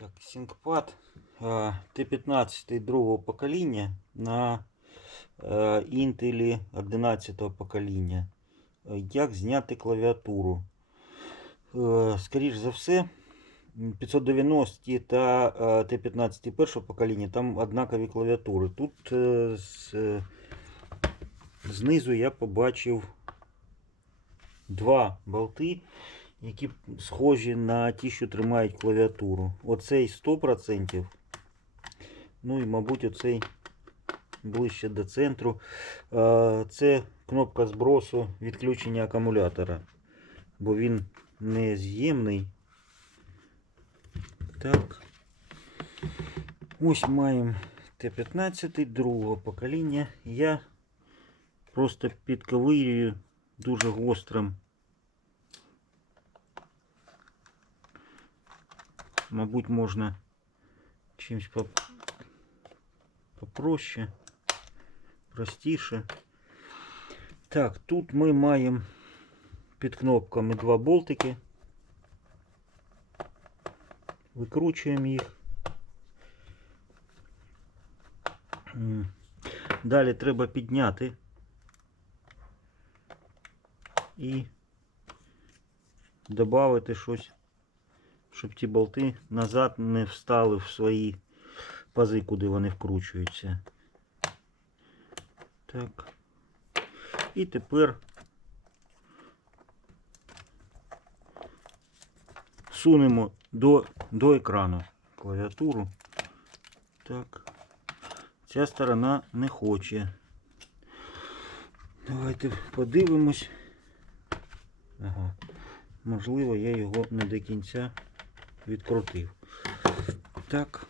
Так, Сінгпад Т-15 другого покоління на Інтелі 11 покоління. Як зняти клавіатуру? Е, Скоріш за все, 590 та е, Т-15 першого покоління там однакові клавіатури. Тут е, з, е, знизу я побачив два болти, які схожі на ті, що тримають клавіатуру. Оцей 100%. Ну і, мабуть, оцей ближче до центру. Це кнопка збросу відключення акумулятора, бо він не з'ємний. Так. Ось маємо Т-15 другого покоління. Я просто підковирюю дуже гострим. Мабуть, можна чимось поп... попроще, простіше. Так, тут ми маємо під кнопками два болтики. Викручуємо їх. Далі треба підняти і додати щось, щоб ті болти назад не встали в свої пази, куди вони вкручуються. Так. І тепер сунемо до, до екрану клавіатуру. Так. Ця сторона не хоче. Давайте подивимось. Ага. Можливо, я його не до кінця відкрутив. Так.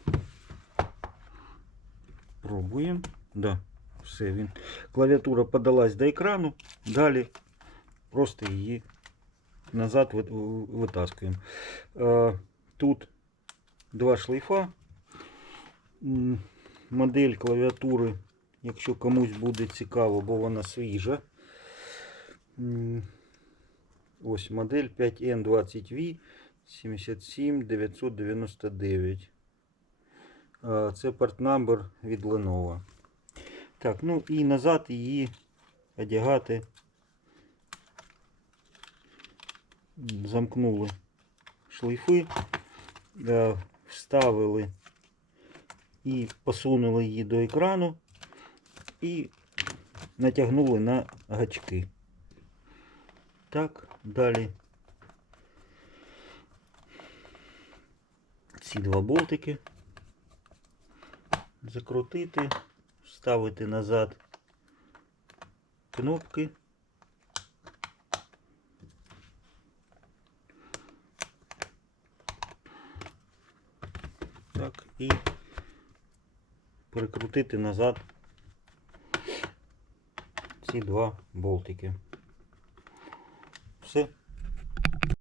Пробуємо. Да, все він. Клавіатура подалась до екрану. Далі просто її назад витаскуємо. Е, Тут два шлейфа. Модель клавіатури, якщо комусь буде цікаво, бо вона свіжа. Ось модель 5N20V 77999. А, Це партнамбер від Lenovo. Так, ну і назад її одягати. Замкнули шлейфи, е, вставили і посунули її до екрану і натягнули на гачки. Так, далі ці два болтики закрутити, вставити назад кнопки. Так, і прикрутити назад ці два болтики. Все.